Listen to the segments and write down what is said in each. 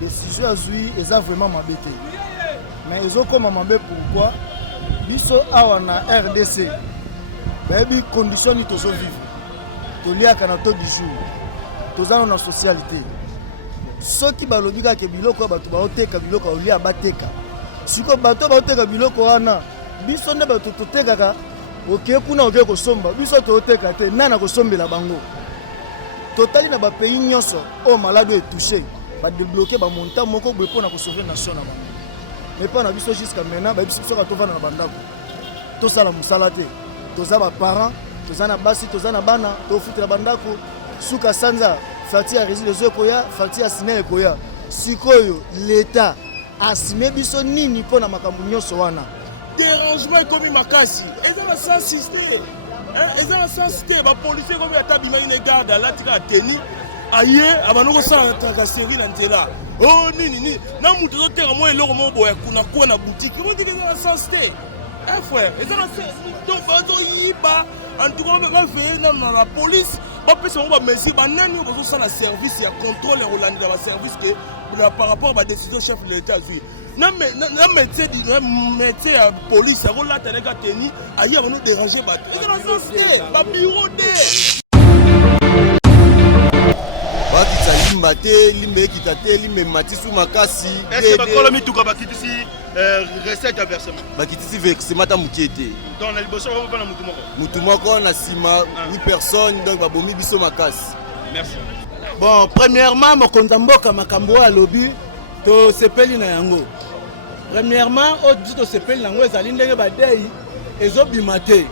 décision azui eza vraiment mabe te. Mais ezokoma mabe pourquoi biso awa na RDC bayebi condition ni tozovivre toliaka na to du jour tozana na socialité soki balobi kaka biloko bato baoteka biloko olia bateka siko bato baoteka biloko wana biso nde bato totekaka oke kuna oke kosomba biso toteka te nana kosombela bango totali na bapays nyonso o malade etouché badébloqué bamontant moko boye mpona kosauver nation na bango mais pas na biso jusqu'à maintenant bayebi biso kaka tovanda na bandako tosala mosala te toza baparent toza na basi toza na bana tofutela bandako suka sanza fati ya résidence ekoya fati ya sine ekoya sikoyo l'état asime biso nini mpona makambo nyonso wana dérangement ekomi makasi eza na sensité eza na sensité bapolisier ekomi ata bimaki ne garde alati kaka teni aye abandi kosala tracasserie na nzela o nini na moto azoteka mwa eloko moko boya kuna na boutique obotiki eza na sensité frère eza na donc bazoyiba en tout cas baveye nano na la police bapesa bango bamesure banani oyo bazosala service ya contrôle ya kolandela baservice ke par rapport badécision chef de l'état azwi na métier ya police akolata neka teni aye abano déranger bato eza na sensité babiro te bakita limba te limba ekita te limba ematisu makasi est-ce que bakolo mituka bakitisi recette ya versement bakitisi versement ta mokie te donc na liboso bapana mutu moko na nsima 8 personnes donc babomi biso makasi. Merci. Bon, premièrement mokonzi ya mboka makambo oyo alobi tosepeli na yango. Premièrement oyo tosepeli na yango ezali ndenge badei ezobima te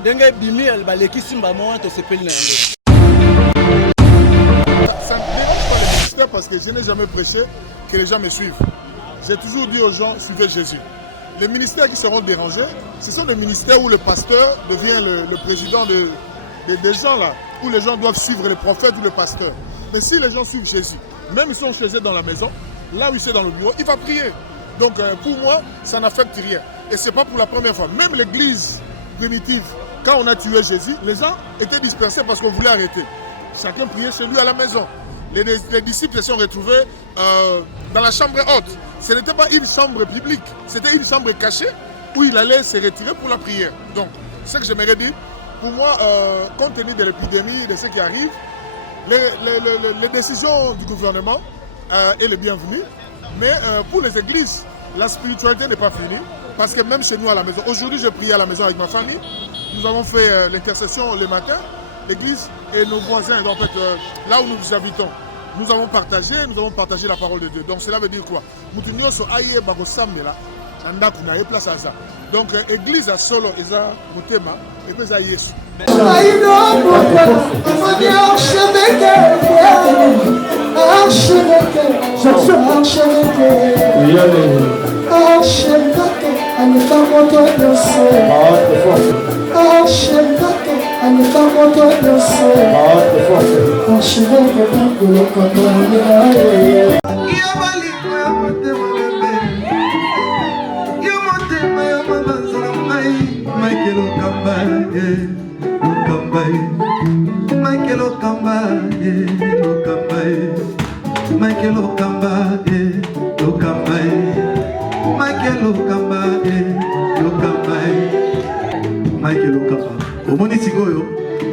ndenge bimi balekisi mbama wana tosepeli na yango. Ça ne dérange pas le ministère parce que je n'ai jamais prêché que les gens me suivent. J'ai toujours dit aux gens, suivez Jésus. Les ministères qui seront dérangés, ce sont des ministères où le pasteur devient le président des gens là, où les gens doivent suivre le prophète ou le pasteur. Mais si les gens suivent Jésus, même ils sont chez eux dans la maison, là où ils sont dans le bureau, il va prier. Donc pour moi, ça n'affecte rien. Et ce n'est pas pour la première fois. Même l'église primitive, quand on a tué Jésus, les gens étaient dispersés parce qu'on voulait arrêter. Chacun priait chez lui à la maison. Les disciples se sont retrouvés dans la chambre haute. Ce n'était pas une chambre publique, c'était une chambre cachée où il allait se retirer pour la prière. Donc, ce que j'aimerais dire, pour moi, compte tenu de l'épidémie, de ce qui arrive, les décisions du gouvernement est le bienvenu. Mais pour les églises, la spiritualité n'est pas finie. Parce que même chez nous à la maison, aujourd'hui j'ai prié à la maison avec ma famille. Nous avons fait l'intercession le matin, l'église et nos voisins, en fait, là où nous habitons. Nous avons partagé la parole de Dieu. Donc cela veut dire quoi? Donc l'église a solo eza mutema et puis ça Yesu.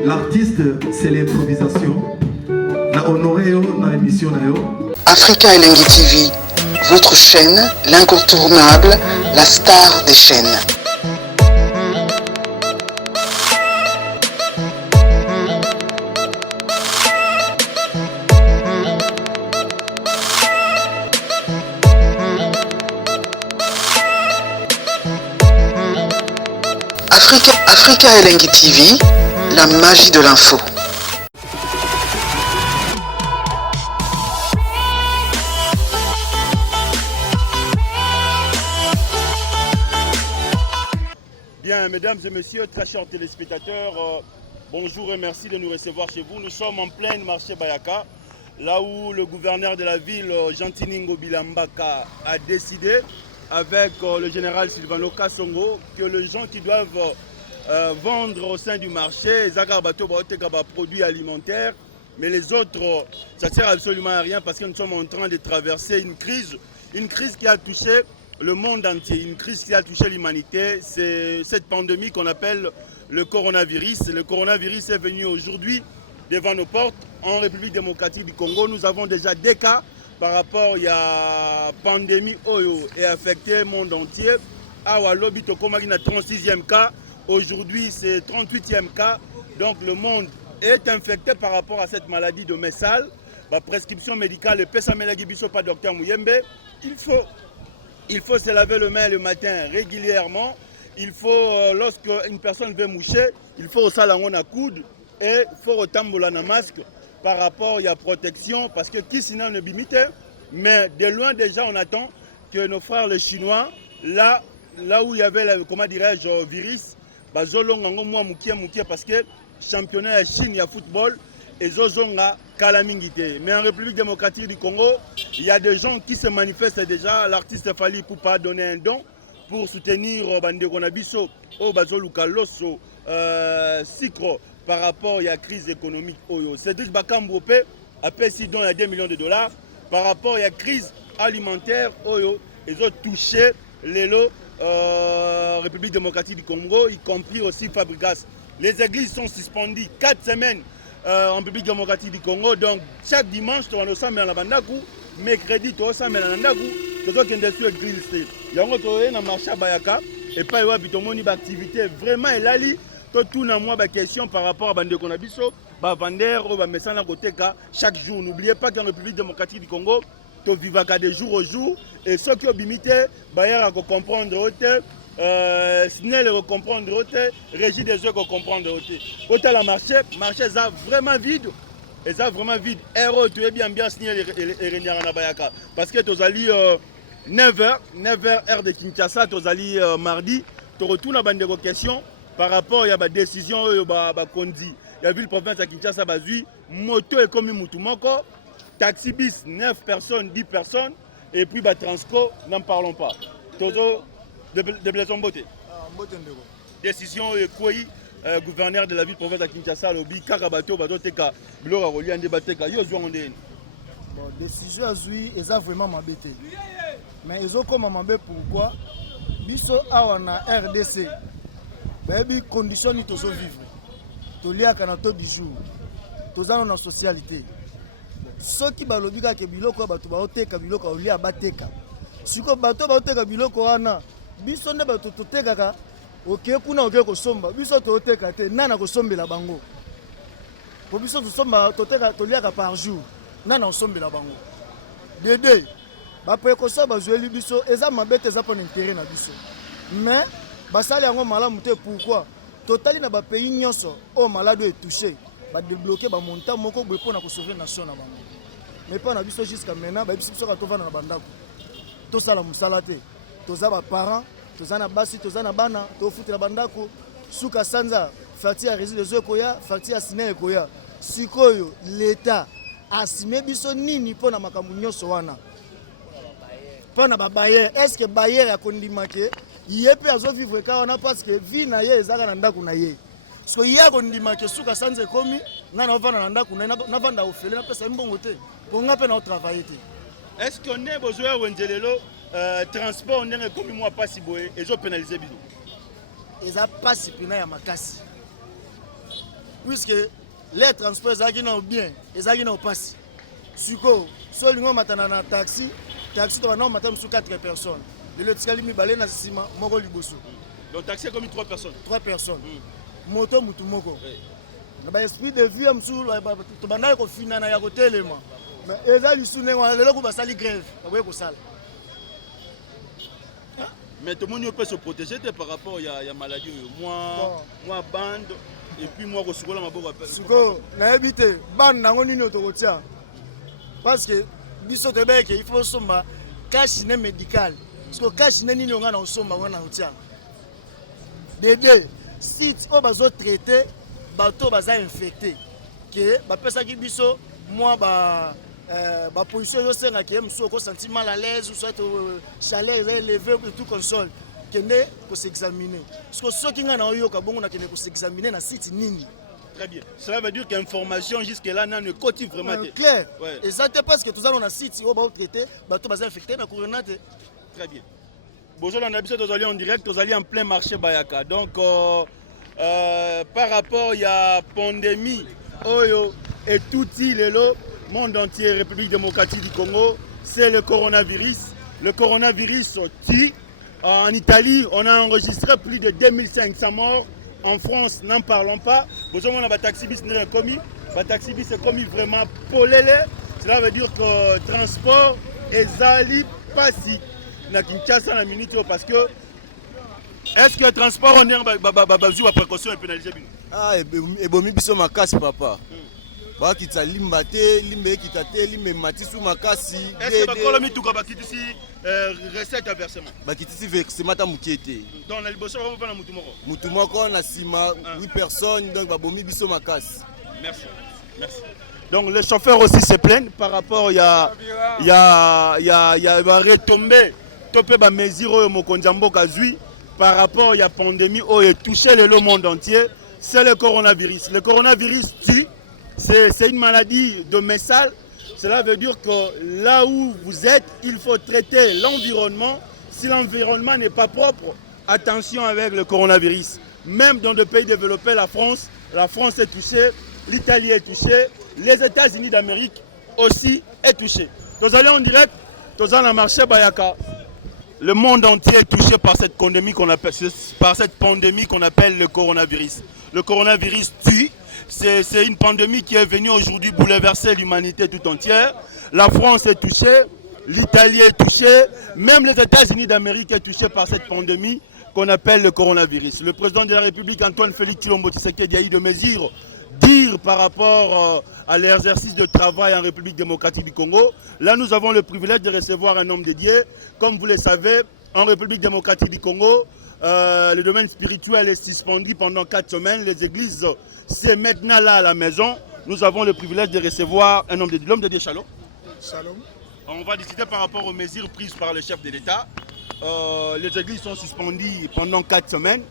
L'artiste, c'est l'improvisation. Na honoré na émission na yo. Africa Elengi TV, votre chaîne, l'incontournable, la star des chaînes. Africa Elengi TV, la magie de l'info. Bien, mesdames et messieurs, très chers téléspectateurs, bonjour et merci de nous recevoir chez vous. Nous sommes en plein marché Bayaka, là où le gouverneur de la ville, Jean-Tiningo Bilambaka, a décidé, avec le général Sylvano Kassongo, que les gens qui doivent vendre au sein du marché, les produits alimentaires, Mais les autres, ça ne sert absolument à rien parce que nous sommes en train de traverser une crise qui a touché le monde entier, une crise qui a touché l'humanité. C'est cette pandémie qu'on appelle le coronavirus. Le coronavirus est venu aujourd'hui devant nos portes en République démocratique du Congo. Nous avons déjà des cas par rapport à la pandémie Oyo et affecté le monde entier. À Walobi, Tokomaki, 36e cas. Aujourd'hui, c'est 38e cas. Donc le monde est infecté par rapport à cette maladie de Messal. La prescription médicale, pas docteur Mouyembe. Il faut se laver les mains le matin régulièrement. Il faut, lorsque une personne veut moucher, il faut au salon à coude et il faut retambola un masque par rapport à la protection. Parce que qui sinon ne bimite, mais de loin déjà on attend que nos frères les Chinois, là où il y avait, comment dirais-je, virus, parce que championnat de Chine, il y a football, et Zozonga, Kalamingité. Mais en République démocratique du Congo, il y a des gens qui se manifestent déjà. L'artiste Fali pour pas donner un don pour soutenir Bandeko Nabiso, Bazoluka Loso, Sikro par rapport à la crise économique. Cédric Bakambope a payé don à 2 millions de dollars par rapport à la crise alimentaire. Ils ont touché les lots République démocratique du Congo, y compris aussi Fabrigas. Les églises sont suspendues 4 semaines en République démocratique du Congo. Donc chaque dimanche, on a ça, mais à Bandakou, mercredi, on a ça, mais à Bandakou, c'est ça qui est sur l'église. Il y a un marché à Bayaka, et pas une activité vraiment, elle a dit, tout le monde a des questions par rapport à Bandeko Nabiso, Vendeur, chaque jour. N'oubliez pas qu'en République démocratique du Congo, tu vivas de jour au jour, et ceux qui ont limité, Bayard a comprendre. Snell comprendre, Régie des yeux comprendre. Quand le marché est vraiment vide. Et ça vraiment vide. Héros, tu es bien Snell et Rénier Bayaka. Parce que tu as allé 9h heure de Kinshasa, tu as allé mardi, tu retournes à bande de questions par rapport à la décision Kondi. Il y a vu le province à Kinshasa, moto est comme Moutoumoko, taxi bis 9 personnes, 10 personnes, et puis Transco, n'en parlons pas. De Blaison Beauté. Décision quoi gouverneur de la ville province de Kinshasa lobi Kakabato Badoteka Blora Roliande Bateka Yozwa Ondene. Bon, décision azui eza vraiment mabete. Mais ils ont comme mabé pourquoi biso awa na RDC. Baby condition ni tozo vivre. Tolia kanato du jour. Tozana na socialité. Ceux qui balobi ka ke biloko bato ba oteka biloko olia bateka. Siko bato ba oteka biloko wana biso nde bato totekaka oke kuna oke kosomba biso toteka te nana kosombela bango po biso tosomba toteka toliaka par jour nana osombela bango dede baprekosa bazweli biso eza mabete eza pona intérêt na biso mais basali yango malamu te pourquoi totali na bapays nyonso o malade etouché badébloqué bamontant moko boye mpona kosauver nation na bango mais mpo na biso jusqu'à maintenant bayebisi biso ka tovanda na bandako tosala mosala te toza ba parents toza na basi toza na bana tofutela bandako suka sanza facture ya régie des eaux koya facture ya Snell koya sikoyo l'état asime biso nini pona makambo nyonso wana pona ba bayer est-ce que bayer ya kondimake ye pe azo vivre ka wana parce que vie na ye ezaka na ndako na ye so ye kondimake suka sanza komi na na vanda na ndako na vanda ofele na pesa mbongo te bonga pe na travailler te. Est-ce qu'on est besoin wenzelelo transport ndenge komi moi pas si boye et zo pénaliser biso eza pas si pina ya makasi puisque les transports ezaki na bien ezaki na passe siko so lingo matana na taxi to bana matana sur 4 personnes et le tikali mi balé na sima moko liboso donc taxi comme 3 personnes moto mutu moko na ba esprit de vie amsu to bana ko finana ya kotelema mais eza lisune wa lelo ko basali grève ba ko sala. Mais tout le monde peut se protéger par rapport à la maladie. Moi, bande, et puis moi, je suis là, je suis bande, parce que il faut somba cash médical. Parce que cash n'est ni on somba on a Dédé, si on va traiter, bateau va infecté. Que ba pesa ki biso moi ba position yo senga ke mso ko senti mal à l'aise ou soit chaleur élevé tout console kende ko s'examiner parce que ceux qui ngana oyo ka bongo na kende ko s'examiner na site nini Très bien. Cela veut dire qu'information jusque-là ne cotive vraiment. Clair. Ouais. Et ça, c'est parce que tout ça, on a site, on va traiter, bateau va infecté, on a couronnat. Très bien. Bonjour, on a habitué aux alliés en direct, aux alliés en plein marché Bayaka. Donc, par rapport, il y a pandémie, Oyo, et tout le monde entier, République démocratique du Congo, c'est le coronavirus. Le coronavirus tue. En Italie, on a enregistré plus de 2500 morts. En France, n'en parlons pas. Bonjour, on a taxibis commis. Taxibis est commis vraiment polélé. Cela veut dire que le transport est zali passé. Na Kinshasa na minute parce que est-ce que le transport on est bazou à précaution et pénalisé bien? Ah, et bomi biso makasi papa. Ba kitsa limba te, limbe kitate, limbe matisu makasi. Est-ce que bakolomi tuka bakitisi recette à versement? Bakitisi versement ta mukiete. Donc na liboso va na mutu moko. Mutu moko na sima 8 personnes donc ba bomi biso makasi. Merci. Merci. Donc les chauffeurs aussi se plaignent par rapport il y a retombé topé ba mesure mokonjambo kazui par rapport il y a pandémie où est touché le monde entier, c'est le coronavirus. Le coronavirus tue, c'est une maladie domesticale. Cela veut dire que là où vous êtes, il faut traiter l'environnement. Si l'environnement n'est pas propre, attention avec le coronavirus. Même dans des pays développés, la France est touchée, l'Italie est touchée, les États-Unis d'Amérique aussi est touchée. Nous allons en direct, nous allons marcher Bayaka. Le monde entier est touché par cette pandémie qu'on appelle le coronavirus. Le coronavirus tue. C'est une pandémie qui est venue aujourd'hui bouleverser l'humanité tout entière. La France est touchée, l'Italie est touchée, même les États-Unis d'Amérique sont touchés par cette pandémie qu'on appelle le coronavirus. Le président de la République, Antoine Félix Tshilombo Tshisekedi, a eu des mesures dures par rapport à l'exercice de travail en République démocratique du Congo. Là, nous avons le privilège de recevoir un homme dédié. Comme vous le savez, en République démocratique du Congo, le domaine spirituel est suspendu pendant 4 semaines. Les églises, c'est maintenant là à la maison. Nous avons le privilège de recevoir un homme dédié. L'homme dédié, Shalom. Shalom. On va discuter par rapport aux mesures prises par le chef de l'État. Les églises sont suspendues pendant 4 semaines.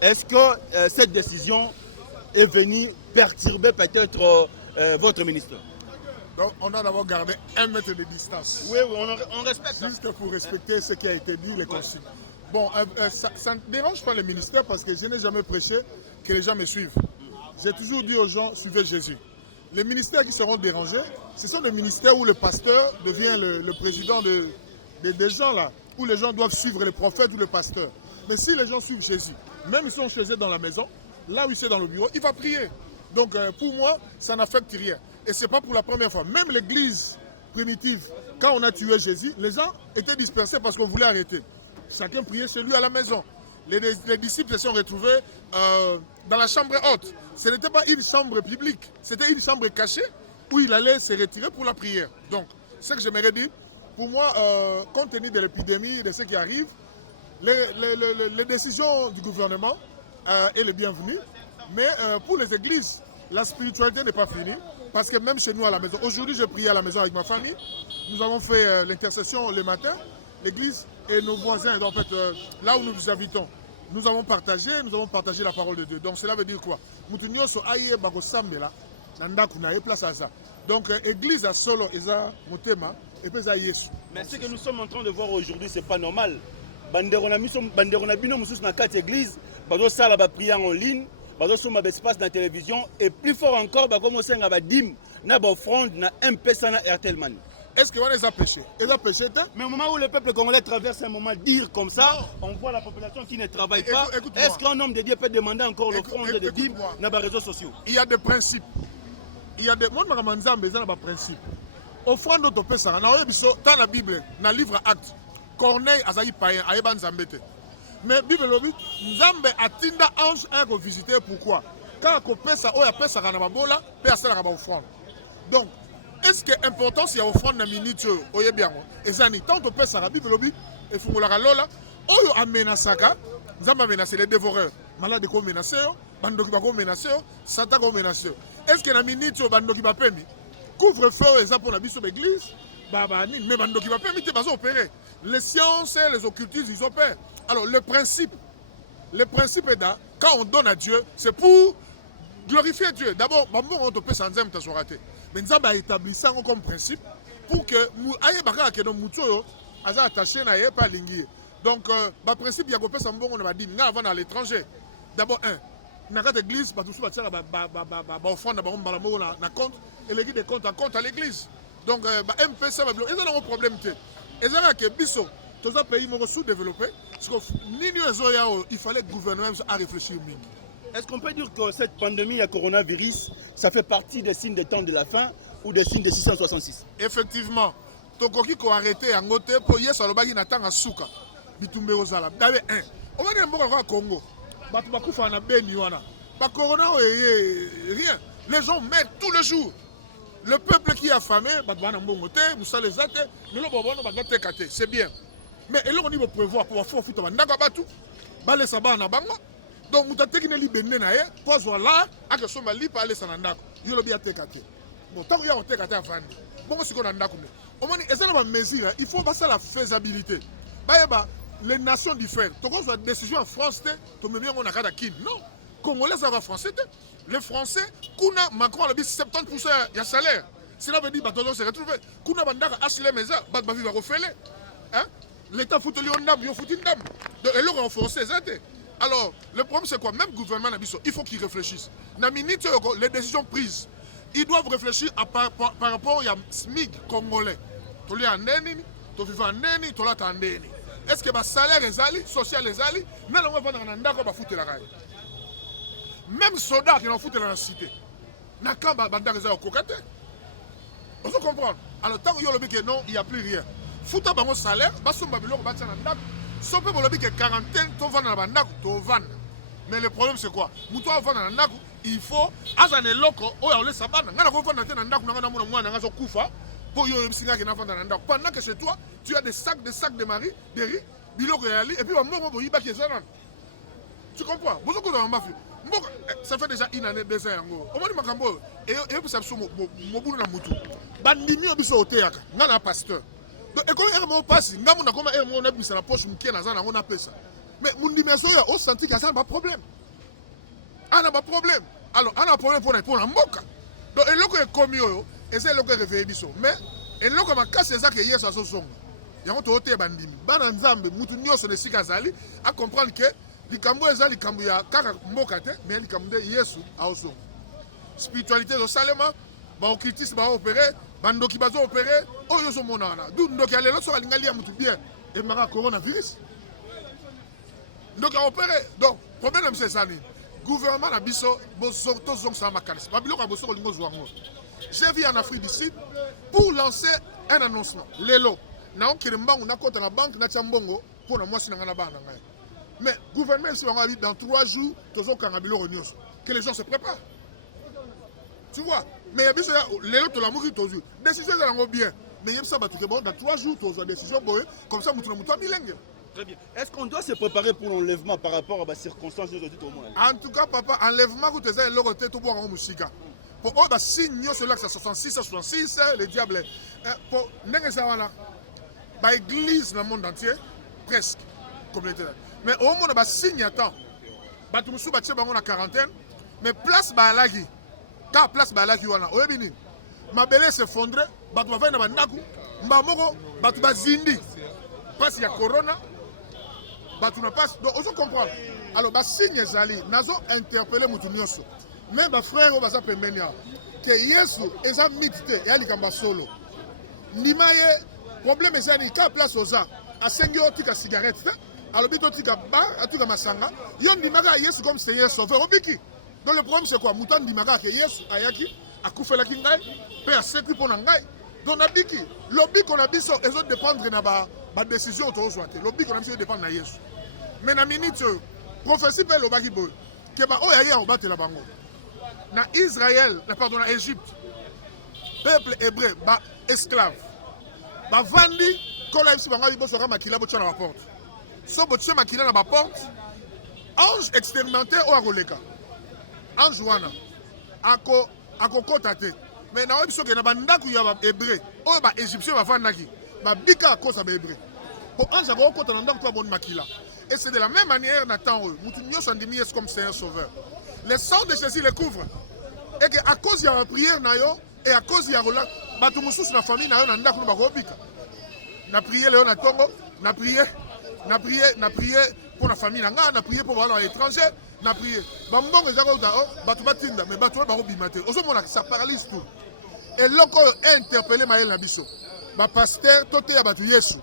Est-ce que cette décision est venue perturber peut-être votre ministre? Donc, on a d'abord gardé 1 mètre de distance. Oui, on respecte. Juste pour respecter ce qui a été dit, les consignes. Bon, ça ne dérange pas le ministère parce que je n'ai jamais prêché que les gens me suivent. J'ai toujours dit aux gens, suivez Jésus. Les ministères qui seront dérangés, ce sont des ministères où le pasteur devient le président des gens là, où les gens doivent suivre le prophète ou le pasteur. Mais si les gens suivent Jésus, même ils sont chez eux dans la maison, là où il est dans le bureau, il va prier. Donc pour moi, ça n'affecte rien. Et ce n'est pas pour la première fois. Même l'église primitive, quand on a tué Jésus, les gens étaient dispersés parce qu'on voulait arrêter. Chacun priait chez lui à la maison. Les disciples se sont retrouvés dans la chambre haute. Ce n'était pas une chambre publique, c'était une chambre cachée où il allait se retirer pour la prière. Donc, ce que j'aimerais dire, pour moi, compte tenu de l'épidémie, de ce qui arrive, les décisions du gouvernement est le bienvenu. Mais pour les églises, la spiritualité n'est pas finie. Parce que même chez nous à la maison, aujourd'hui j'ai prié à la maison avec ma famille. Nous avons fait l'intercession le matin. L'église et nos voisins, en fait, là où nous habitons, nous avons partagé la parole de Dieu. Donc cela veut dire quoi? Donc l'église a solo eza motema et puis ça Yesu. Mais ce que nous sommes en train de voir aujourd'hui, c'est pas normal. Banderona bino mususu na quatre églises, bazo sala ba prière en ligne, bazo soma ba espace na télévision et plus fort encore ba commencer nga ba dim na ba offrande na M-Pesa na Airtel Money. Est-ce que on a péché? Ils ont péché. Mais au moment où le peuple congolais traverse un moment dire comme ça, on voit la population qui ne travaille pas. Est-ce qu'un homme de Dieu peut demander encore l'offrande de dîmes dans les réseaux sociaux? Il y a des principes. Il y a des monde qui ont des principes. Offrande d'autres personnes, dans la Bible, dans le livre Actes, Corneille a zaï païen, a éban zambete. Mais la Bible dit, Nzambe a tinda ange un visiter. Pourquoi? Quand on peut ça, on appelle ça ranababola, peut ça la offrande. Donc, est-ce que l'important c'est offrande na minute oye bien et ça ni tant on peut ça la Bible dit et fungola lola oyo amenasaka Nzambe menacer les dévoreurs malade ko menacer bando ki ba ko menacer satan ko menacer. Est-ce que na minute bando ki ba pembi couvre-feu et ça pour la biso l'église baba ni mais bando ki ba pembi te ba opérer les sciences et les occultistes ils opèrent. Alors le principe est là, quand on donne à Dieu c'est pour glorifier Dieu. D'abord, on peut sans aime t'as raté. Mais nous avons établi ça comme principe pour que nous ayons que nos moutons soient attachés à pas linguer. Donc, le principe, il y a que ça on va dire, nous avons à l'étranger. D'abord, dans l'église, tout ça, offrande na compte et l'église de compte en compte à l'église. Donc, MP ça va bloquer. Ils ont un problème. Ils ont que biso, tous les pays sous-développés, parce que il fallait que le gouvernement à réfléchir. Est-ce qu'on peut dire que cette pandémie à coronavirus, ça fait partie des signes des temps de la fin ou des signes de 666? Effectivement, tokoki ko arrêté en côté pour hier sur le bagi natanga suka bitumbe ozala. D'ailleurs on va dire mboka Congo. Batu bakufa na beni wana. Ba corona rien. Les gens meurent tous les jours. Le peuple qui est affamé, batu bana mbongo te, musale zate, nous le bobono bagate kate, c'est bien. Mais eloko ni bo prévoir pour faire futa bandaka batu. Bale sabana bango. Donc, nous avons dit que nous avons voilà, à que sommes libres aller sans andako. Yo le bien tekate. Bon, tant que yo tekate avant. Bon, c'est qu'on andako. On dit et ça la mesure, il faut passer la faisabilité. Bah les nations diffèrent. Donc on fait une décision en France, tu me bien on a kada kin. Non. Congolais ça va français. Les Français, kuna Macron a dit 70% il salaire. Cela veut dire bateau se retrouver. Kuna bandaka asile meza, bat ba vivre refaire. Hein? L'État fout le ndam, yo fout une dame. Donc et là renforcer ça. Alors, le problème c'est quoi? Même le gouvernement, il faut qu'il réfléchisse. Les décisions prises, ils doivent réfléchir par rapport au SMIC congolais. Tu as un neni, tu vis un neni, tu as un neni. Est-ce que le salaire est allé, social est allé? Non, on va vendre un ndako, on va foutre la raille. Même soldats qui ont foutu dans la cité. N'a-quand bandar est au cocaté. On se comprend. Alors, tant qu'il y a le but que non, il n'y a plus rien. Foutre un salaire, on va faire un ndako. Si on peut dire que quarantaine, tu vas vendre dans le ndako. Mais le problème c'est quoi? Mouton va vendre dans le ndako, il faut, à un loko, on laisse ça vendre. On va vendre dans le ndako, on va vendre kufa pour y aller dans le ndako. Pendant que chez toi, tu as des sacs de riz, et puis on va y aller. Tu comprends? Ça fait déjà une année, 2 ans. On va dire que et puis ça se fait na mutu. Bandimi obiso oteaka, ngana pasteur. Donc et comme on passe, ngamu na comme on a mis na poche mkie na zana on appelle ça. Mais mon dimension on senti qu'il y a un problème. On a pas problème. Alors, on a un problème pour la mboka. Donc et loko est comme yo, et c'est loko réveiller biso. Mais et loko ma casse ça que hier ça se sont. Ya on ote bandimi. Bana nzambe mutu nyoso de sikazali à comprendre que likambo ezali likambo ya kaka mboka te, mais likambo de Yesu a oso. Spiritualité au salema, ba okritis ba opérer, bandoki bazo opérer, oyo so monana. Du ndoki alelo so alingali ya mutu bien et mara coronavirus. Donc à opérer. Donc problème c'est ça ni. Gouvernement na biso bozo to zong sa makanis. Ba biloko bozo ko lingo zwango. J'ai vu en Afrique du Sud pour lancer un annoncement. Lelo na okirimbangu na kota na banque na chambongo pour na mwasi na ngana bana ngai. Mais le gouvernement, si on a dit dans 3 jours, que les gens se préparent. Tu vois? Mais les autres, la mourir, décision, c'est bien. Mais il y a ça, dans 3 jours, tu as décision, comme ça, tu as bilingue. Très bien. Est-ce qu'on doit se préparer pour l'enlèvement par rapport aux circonstances de tout le monde? En tout cas, papa, enlèvement, tu as le côté, tu as un musique. Pour eux, signe, c'est là que c'est 66, les diables. Pour l'église dans le monde entier, presque. Communauté. Mais au moins, on signe à temps. Tout le monde a quarantaine. Mais place Balagi. Quand place Balagi, on a. Ma belle s'effondre. On va faire un naku. On va zindi. Parce qu'il y a corona. On passe. Donc, on comprend. Alors, on signe Zali. Nous avons interpellé Moutounioso. Même mes frères, on va s'appeler Menia. Que Yesu est un mythe. Et il y a un solo. Nimaye, problème est qu'il y a place aux gens. À 5 euros, tu as cigarette. Alors, tu as bar, tu as masanga. Yon dimaga Yesu comme Seigneur sauveur. Donc, le problème c'est quoi? Moutan dimaga que Yesu ayaki, a koufé la kingai, pe a sécu pour nangai. Donc, on a dit que l'objet qu'on a dit, ils ont dépendre de la décision autour de l'objet qu'on a dit, dépend de Yesu. Mais dans la minute, prophétie peut l'obagi boy. Que ba oya on batte la bango. Na Israël, pardon, na Égypte, peuple hébreu, ba esclave. Ba vandi, quand la Égypte va arriver, sera makila bocha na la porte. So bocha makila na la porte. Ange expérimenté ou aroleka. Ange wana. Ako kotate. Mais na obiso ke na bandaku ya ba hébreu, o ba égyptien va vandaki. Ba bika kosa ba hébreu. Pour ange ako kota na ndaku to bon makila. Et c'est de la même manière Nathan eux. Mutu nyoso andimi comme Seigneur sauveur. le sang de Jésus les couvre. Et qu'à cause de la prière, et à cause de la relation, la famille n'a pas de na prié Léon à Tongo, na prié pour la famille, na prié pour l'étranger, na prié. Bambon et Jago Dao, Batubatinda, mais Batuba Bimate. Ça paralyse tout. Et l'on a interpellé Maël Nabiso. Ba pasteur, Toté Abatu Yesu.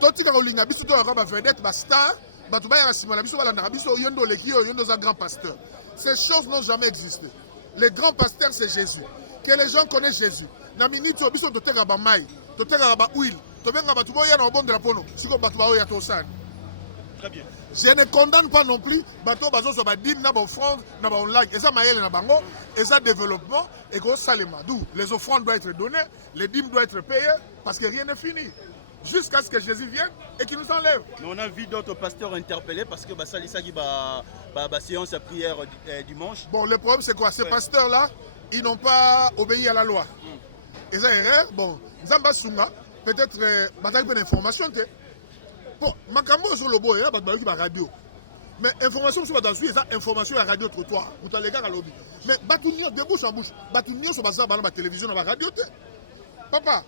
Toti Karolinga Biso, Toa Raba Vedette, Basta, Batuba Yarasima Nabiso, Balanabiso, Yondo Lekio, Yondo un grand pasteur. Ces choses n'ont jamais existé. Les grands pasteurs, c'est Jésus. Que les gens connaissent Jésus. Na minute, Biso Toté Raba Maï, Toté Raba Huile. Très bien. Je ne condamne pas non plus bateau bazo so ba dim na ba offrande na ba online et ça maël na bango et ça développement et que ça les offrandes doivent être données, les dîmes doivent être payées parce que rien n'est fini jusqu'à ce que Jésus vienne et qu'il nous enlève. Mais on a vu d'autres pasteurs interpellés parce que ça qui va séance à prière dimanche. Bon, le problème c'est quoi? Ces pasteurs là, ils n'ont pas obéi à la loi. Et ça erreur, bon, Zamba Sunga peut-être une information bon makambo sur le boy là ba radio mais information sur dans ça information à radio trottoir ou les gars à lobby mais batunio de bouche en bouche batunio sur bazar dans la télévision dans la radio papa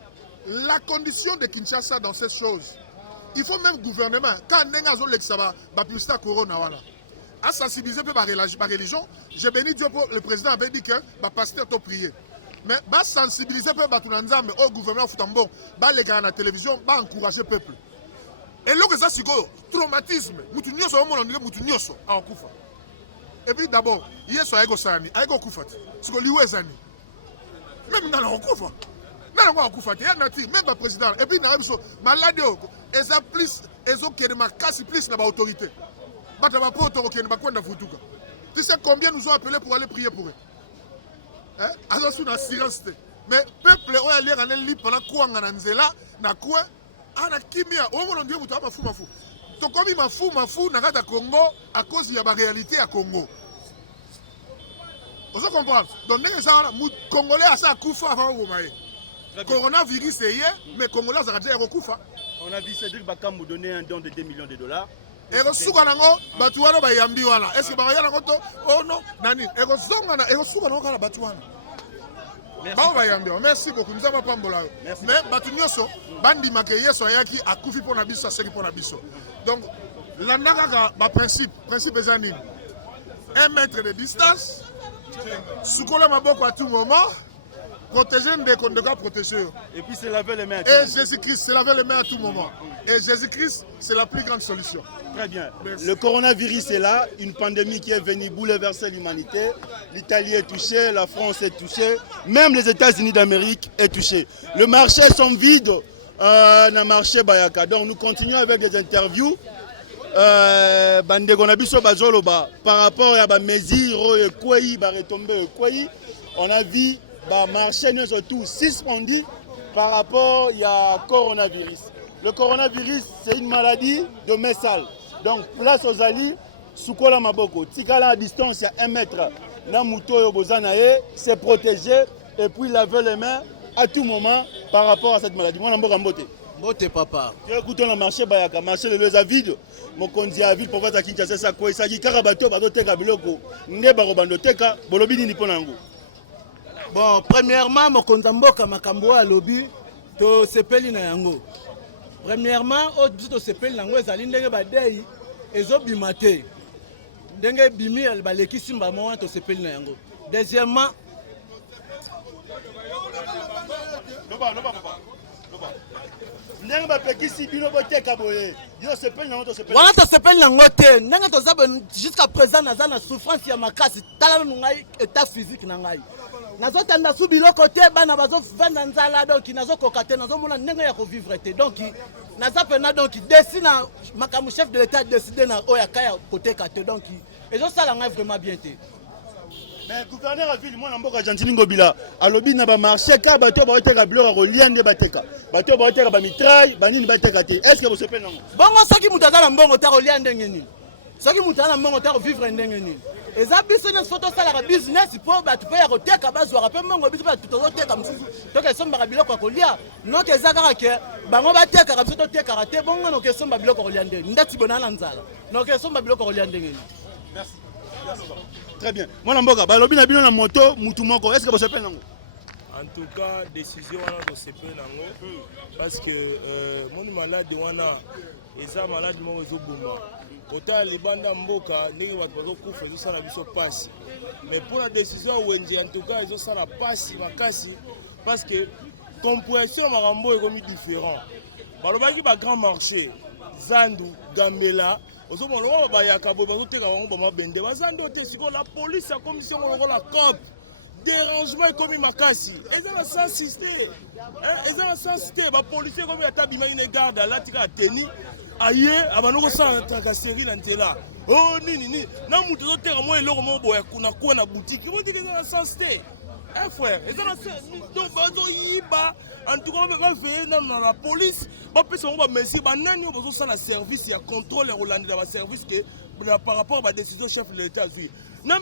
la condition de Kinshasa dans ces choses il faut même gouvernement quand nenga zo l'exaba ba publicité corona wala à sensibiliser par religion j'ai béni Dieu pour le président avait dit que ba pasteur to prier. Mais bah sensibiliser le peuple au gouvernement Foutambo, bah les gars à la télévision, bah encourager le peuple. Et là que ça c'est quoi? Traumatisme. Moutunioso au monde moutunioso à Okufa. Et puis d'abord, hier sur Aïgo Sani, Aïgo Kufat. C'est que lui Zani. Même dans la Okufa. Dans la Okufa, il y a nati, même le président. Et puis dans la malade, et ça plus, et ça qui est de ma casse plus dans l'autorité. Bah t'as pas autorité qui n'est pas quoi dans Foutuka. Tu sais combien nous ont appelé pour aller prier pour eux? Alors sous assurance mais peuple oyo ali ngana li pendant quoi ngana nzela na quoi ana kimia o mo ndie mutu mafu mafu to komi mafu na kata Congo à cause ya ba réalité à Congo vous comprenez donc les gens congolais à ça kufa avant vous maye coronavirus est mais congolais ça déjà kufa on a vu Cédric Bakambu donner un don de 2 millions de dollars. Et resuka nango batu wana bayambi wana est-ce que ba yana koto oh non nani et rezonga na et resuka nango kala batu wana ba bayambi merci beaucoup nous avons pas mbola mais batu nyoso bandi make yeso yaki akufi pona biso seki pona biso donc la naka ba principe ezanini 1 mètre de distance sukola maboko à tout moment protéger des condamnés protégés. Et puis c'est laver les mains. Et Jésus-Christ, c'est laver les mains à tout moment. Et Jésus-Christ, c'est la plus grande solution. Très bien. Merci. Le coronavirus est là, une pandémie qui est venue bouleverser l'humanité. L'Italie est touchée, la France est touchée, même les États-Unis d'Amérique est touchés. Le marché sont vides dans le marché Bayaka. Donc nous continuons avec des interviews. Par rapport à la mesure on a vu le marché nous surtout suspendu par rapport à coronavirus. Le coronavirus, c'est une maladie de messal. Donc, place aux alliés, Soukola Maboko, Tikala à distance à 1 mètre, Namuto Yobozanae, c'est protégé et puis laver les mains à tout moment par rapport à cette maladie. Moi, je suis Bote papa. Tu écoutes le marché Bayaka, marché de les vide. Mon conduit à ville pour voir qui ça quoi il s'agit Karabato Badoteka Biloko, Nebaro Bandoteka, Bolobini Niponango. Bon, premièrement, mon Kondamboka Makambo à lobby, to sepeli na yango. Premièrement, au to sepeli na yango ezali ndenge badei ezobimate. Ndenge bimi baleki simba mo to sepeli na yango. Deuxièmement, ndenge bapekisi bino boteka boye yo sepeli na to sepeli. Wana to sepeli na ngote, ndenge to zaba jusqu'à présent naza na souffrance ya makasi, tala ngai état physique na ngai. Nazotanda su biloko te bana bazovanda nzala donc nazokoka te nazomona ndenge ya kovivre te donc nazapena donc desina makamu chef de l'état décidé na oya kaya koteka te donc ezosala ngai vraiment bien te. Mais gouverneur à ville moi na mboka Gentili Ngobila alobi na ba marché ka bato ba oteka biloko koliande bateka bato ba oteka ba mitraille banini bateka te est-ce que vous sepeli nango bongo soki mutu aza na mbongo ta koliande ngeni soki mutu aza na mbongo ta kovivre ndenge nini eza business photo salaka business po batu pe ya koteka bazwaka pe mbongo biso batu tozoteka mosusu toka esombaka biloko ya kolia noke eza kaka ke bango batekaka biso totekaka te bongo noke esomba biloko kolia ndenge ndeti bonana nzala noke esomba biloko kolia ndenge nini. Merci. Très bien. Moi, Lamboka, balobi na bino na moto, mutumoko. Est-ce que vous savez non? En tout cas, décision on a se peut nango parce que mon malade wana eza malade mo zo bomba. Autant les banda mboka ndenge bato bazo kufa zo sala biso passe. Mais pour la décision wenze en tout cas ils ont sala passe makasi parce que compréhension marambo est comme différent. Balobaki ba grand marché Zandu Gambela ozo mona ba yakabo bazo teka bango ba bende bazando te siko la police la commission ngolo la COP dérangement est comme makasi ils ont sans système ils ont sans système ba policier comme ata bima une garde là tika teni aye abanoko sa taka série na ntela oh nini na mutu zo teka mo eloko mo boya kuna kwa na boutique bo tika na sans système eh frère ils ont donc bazo yiba en tout cas va veiller dans la police ba pesa on va merci ba nani bazo sa la service ya contrôle Rolandi da ba service que par rapport à la décision chef de l'État vu na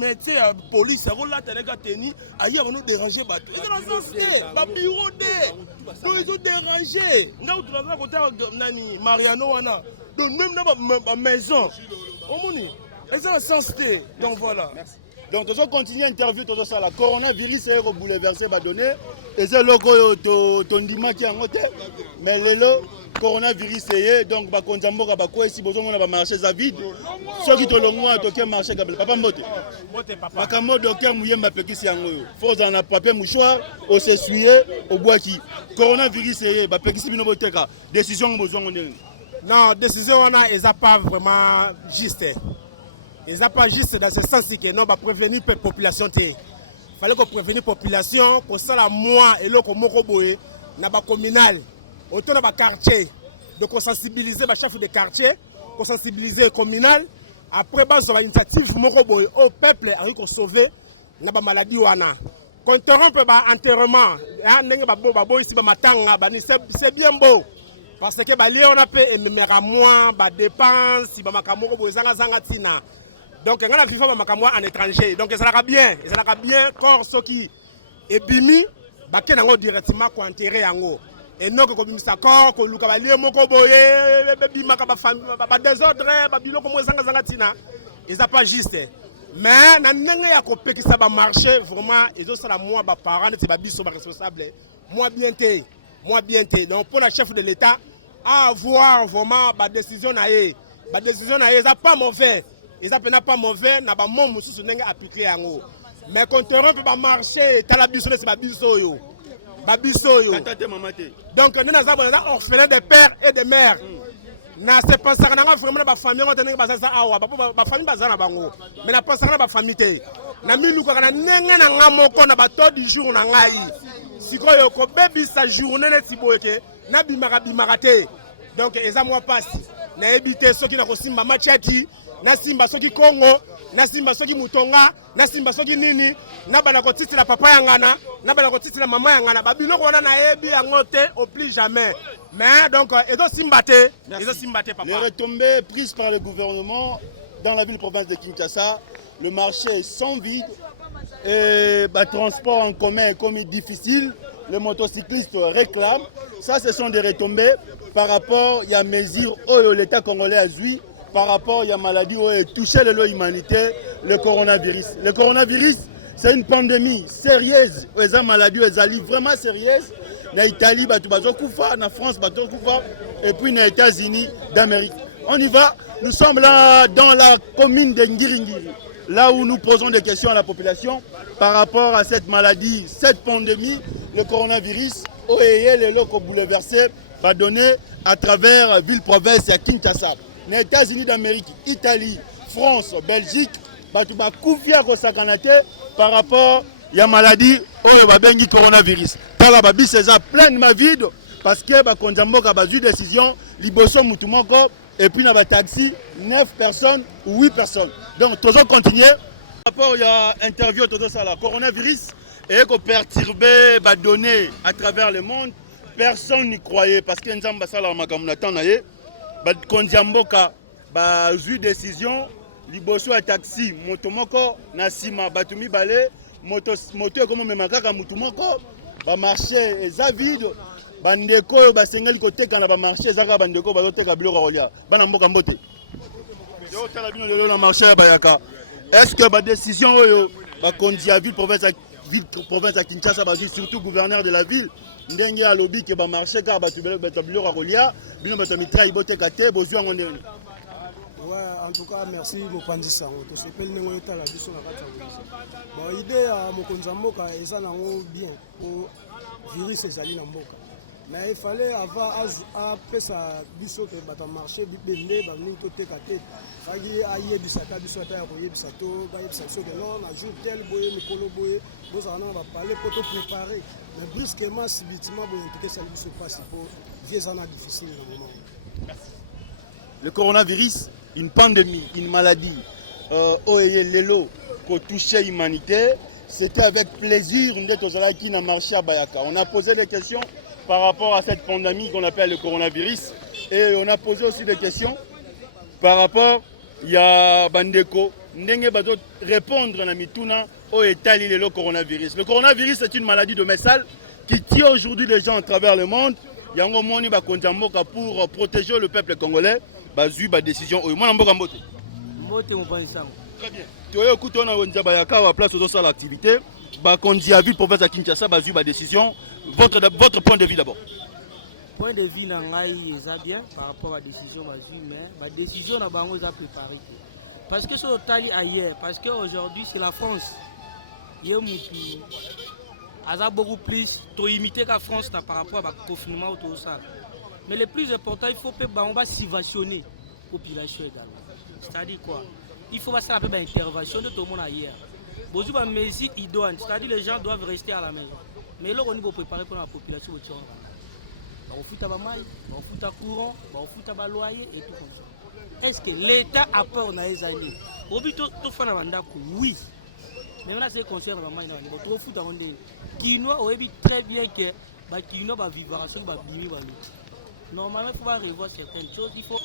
métier à police ça roule là t'as tenu ailleurs on nous déranger bateau ba bureau de ils ont dérangé nga tu vas côté nani Mariano wana donc même dans ma maison on moni ils ont sensé donc voilà merci. Donc, nous allons continuer l'interview de ça. Le coronavirus est bouleversé, va donner. Et c'est le logo Tondima qui est en côté. Mais le coronavirus est donc, bah, quand on va quoi si besoin on va marcher à vide. Ceux qui te l'ont moi, tu as marché comme papa Mbote. Papa Kamo docteur mouillé m'a péqué si en haut. Faut en a papier mouchoir, au s'essuyer, au bois qui. Coronavirus est, bah péqué si bino boteka. Décision besoin on est. Non, décision on a, ils a pas vraiment juste. Ils n'ont pas juste dans ce sens que non, va prévenir la population. Il fallait qu'on prévenir la population, qu'on soit la moi et l'autre Moroboé, dans le communal, autour de quartier, donc on sensibiliser le chef de quartier, qu'on sensibiliser le communal. Après, on a une initiative Moroboé au peuple pour sauver la maladie. Qu'on interrompe l'enterrement, c'est bien beau. Parce que on a fait des dépenses, des dépenses, donc, on a fait en étranger. Donc, ça sera bien. Ça sera bien. Quand ceux qui est bimi, bah, qui ont directement enterré en haut. Et non, comme ministre d'accord, que nous avons moko boye, bima ka ba désordre, ba bilo comme zanga tina. Ils n'ont pas juste. Mais na nenge ya ko peki ça va marcher vraiment. Ils ont ça la moi ba parents, c'est ba biso ba responsable. Moi bien té. Donc, pour le chef de l'État, à avoir vraiment ba décision na yé. Ba décision na yé, ça pas mauvais. Ils n'ont pas mauvais, n'a pas mon monsieur n'est appliqué en haut. Mais quand on peut marcher, t'as la biso, c'est babiso yo. Donc nous avons orphelins de pères et de mères. Na c'est pas ça, on a vraiment ma famille, on a tenu à ça awa, ma famille bazana bango. Mais na pas ça na famille té. Na mi nous quand na nenge na ngamo ko na bato du jour na ngai. Sikoyo ko baby sa journée ne tiboke, na bimaka té. Donc les amours passent. Na éviter ceux qui na ko simba machati. Na simba soki Congo, na simba soki Mutonga, na simba soki nini, na bana ko titila papa yangana, na bana ko titila mama yangana, ba biloko wana na yebi yangote au plus jamais. Mais donc ezo simbaté papa. Les retombées prises par le gouvernement dans la ville province de Kinshasa, le marché est sans vide et le transport en commun est comme difficile, les motocyclistes réclament. Ça ce sont des retombées par rapport à mesures où l'État congolais a joué. Par rapport à la maladie où est touché l'humanité, le coronavirus. Le coronavirus, c'est une pandémie sérieuse. Les maladies, elles vraiment sérieuses. En Italie, en France, et puis aux États-Unis d'Amérique. On y va. Nous sommes là dans la commune de Ngiringiri, là où nous posons des questions à la population par rapport à cette maladie, cette pandémie, le coronavirus, où les locaux bouleversés, va donner à travers la ville-province à Kinshasa. Les États-Unis d'Amérique, Italie, France, Belgique, par rapport à la maladie au coronavirus. Tala babi c'est pleinement vide parce que Konzamboka a eu décision, liboso mutumoko et puis dans le taxi 9 personnes ou 8 personnes. Donc tous continuer. Par rapport à l'interview de ça, le coronavirus et que perturber les données à travers le monde, personne n'y croyait parce que Nzamba sala makamuna naye. Kondiamboka ba eu décision liboso ya taxi motomoko na sima batumi balé moto comme memaka motomoko ba marché eza vide bandeko ba sengeli koteka na ba marché ezaka bandeko bazoteka biloko kolia bana mboka mbote Est-ce que la décision de la ville province à Kinshasa, surtout gouverneur de la ville, ndenge a lobby que ba marché car ba tubelo ba tablo rolia bino ba tamitra ibote kate bozwa ngondeni. Ouais, en tout cas merci Mopanzi Sango to sepel nengo eta la biso na kati ya bon idée ya mokonza mboka eza nango bien pour virus ezali na mboka mais il fallait avoir à pesa biso ke bata marché bibende ba mini to teka te fagi aye bisaka biso ta ko yebisa to ba yebisa so que non na jour tel boye mikolo boye boza na ba parler pour te préparer mais brusquement subitement boye en tout cas ça se passe pour vieux ana difficile dans le moment. Le coronavirus, une pandémie, une maladie, Lelo, qui touchait l'humanité, c'était avec plaisir qui n'a marché à Bayaka. On a posé des questions par rapport à cette pandémie qu'on appelle le coronavirus et on a posé aussi des questions par rapport à Bandeko. Ndenge bazo répondre à Mituna au état le coronavirus. Le coronavirus est une maladie de Messal qui tue aujourd'hui les gens à travers le monde. Il y a un moment pour protéger le peuple congolais. Bazui ba décision oyo mwana mboka mbote mbote mopanisa très bien toyo kuto na wonza ba yaka wa place de la activité ba kondi a ville province à Kinshasa bazui ba décision votre point de vue d'abord. Point de vue na ngai eza bien par rapport à décision bazui mais ba décision na bango eza préparé parce que sur tali ailleurs parce que aujourd'hui c'est la France yo mutu aza beaucoup plus to imiter la France par rapport à confinement ou tout ça. Mais le plus important, il faut que on va subventionner la population également. C'est-à-dire quoi? Il faut passer un peu d'intervention de tout le monde ailleurs. Bonjour, mesures idoines, c'est-à-dire les gens doivent rester à la maison. Mais là, on est préparé pour la population. On fout à maille, on fout à courant, on fout à loyer et tout comme ça. Est-ce que l'État a peur dans les années? Au but, tout fait oui. Mais maintenant, c'est concerne la maille. On fout à monde. Kinois, on dit très bien que les Kinois vont vivre ensemble, vont vivre. Normalement, il faut revoir certaines choses. Il faut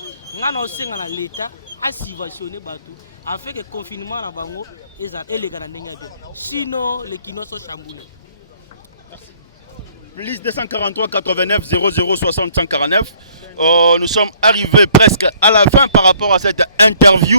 annoncer à l'État à subventionner Batou afin que le confinement à Bango et les Ghanais. Sinon, les Kinois sont chamboulés. Plus 243 89 00 60 149. Nous sommes arrivés presque à la fin par rapport à cette interview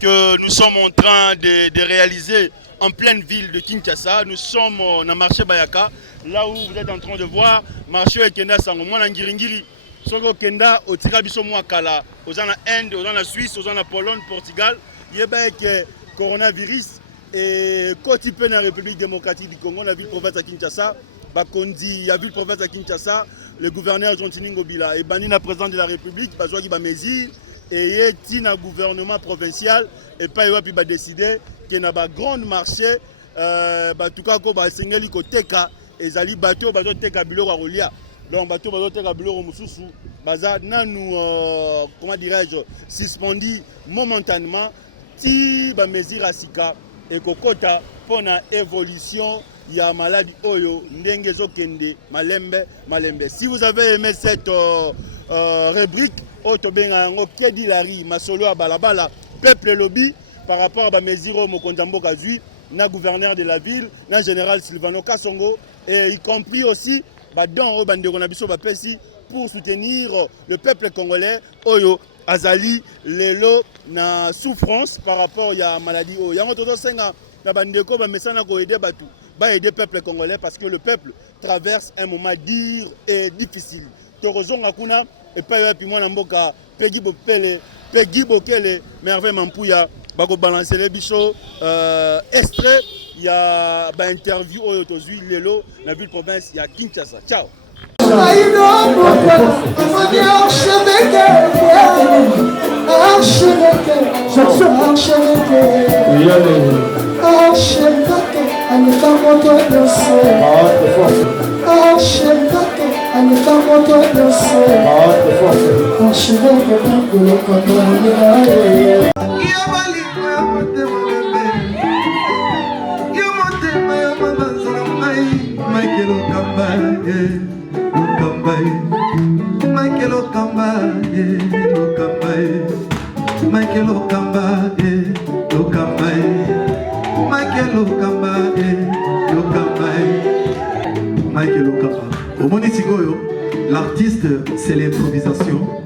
que nous sommes en train de réaliser en pleine ville de Kinshasa. Nous sommes dans le marché Bayaka, là où vous êtes en train de voir marché Ekenda Sangomon en Ngiringiri. Soko Kenda, au Tirabiso Mouakala, aux en Inde, aux en Suisse, aux en Pologne, Portugal, il y a le coronavirus et quand il peut dans la République démocratique du Congo, la ville province à Kinshasa, Bakondi, il y a vu province à Kinshasa, le gouverneur Jontini Ngobila et Banina président de la République, Bazoua qui va mesure et il y a un gouvernement provincial et pas il va décider qu'il y a un grand marché, en tout cas, il y a un Teka et Zali Bato, Bazo Teka Bilo Arolia. Donc, bateau Teka Bilo Mususu, Baza, nous, comment dirais-je, suspendu momentanément, si ba mesure à Sika et Kokota pour une évolution, il y a maladie Oyo, Ndengezo Kende, Malembe. Si vous avez aimé cette rubrique, Otobenga Piedi Lari, Masolo à Balabala, Peuple Lobby, par rapport à Mesiro Mokondambo Kazui, na gouverneur de la ville, na général Sylvano Kassongo, et y compris aussi pour soutenir le peuple congolais, Oyo, Azali, Lelo, na souffrance par rapport à la maladie. Il y a un autre senga, na bandeko, ba mesana ko aider batu, ba aider peuple congolais parce que le peuple traverse un moment dur et difficile. Torozon akuna et pas puis moi namboka Peggy Bokele, merveille Mampouya, bako balancer les bichos, extrait. Il y a une interview aujourd'hui, Lelo, la ville province, il y a Kinshasa. Ciao. L'artiste, c'est l'improvisation.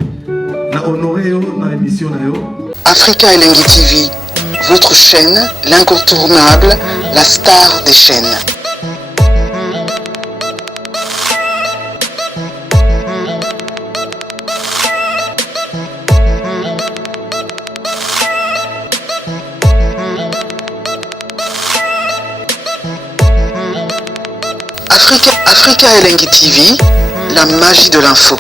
Na honoré dans l'émission. Africa Elengi TV, votre chaîne, l'incontournable, la star des chaînes. Africa Elengi TV, la magie de l'info.